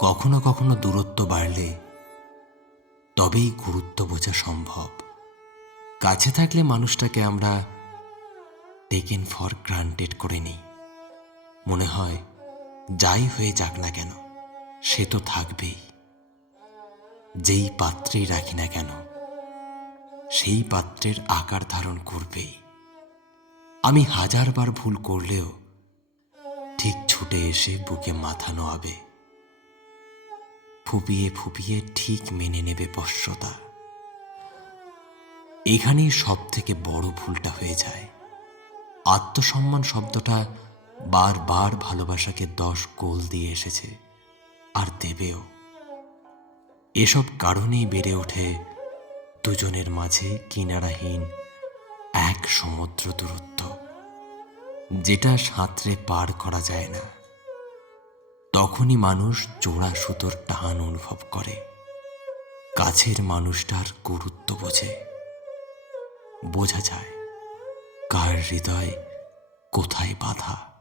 কখনো কখনো দূরত্ব বাড়লে তবেই গুরুত্ব বোঝা সম্ভব। কাছে থাকলে মানুষটাকে আমরা টেকেন ফর গ্রান্টেড করে নিই। মনে হয়, যাই হয়ে যাক না কেন, সে তো থাকবেই। যেই পাত্রেই রাখি না কেন, সেই পাত্রের আকার ধারণ করবেই। আমি হাজারবার ভুল করলেও ঠিক ছুটে এসে বুকে মাথা নোয়াবে। ফুপিয়ে ফুপিয়ে ঠিক মেনে নেবে বশ্যতা এখানেই সব থেকে বড় ভুলটা হয়ে যায়। আত্মসম্মান শব্দটা বারবার ভালোবাসাকে দশ গোল দিয়ে এসেছে, আর দেবেও। এসব কারণেই বেড়ে ওঠে দুজনের মাঝে কিনারাহীন এক সমুদ্র দূরত্ব, যেটা সাঁতরে পার করা যায় না। তখনই মানুষ জোড়া সুতোর টান অনুভব করে। কাছের মানুষটার গুরুত্ব বোঝে। বোঝা যায়, কার হৃদয় কোথায় বাধা।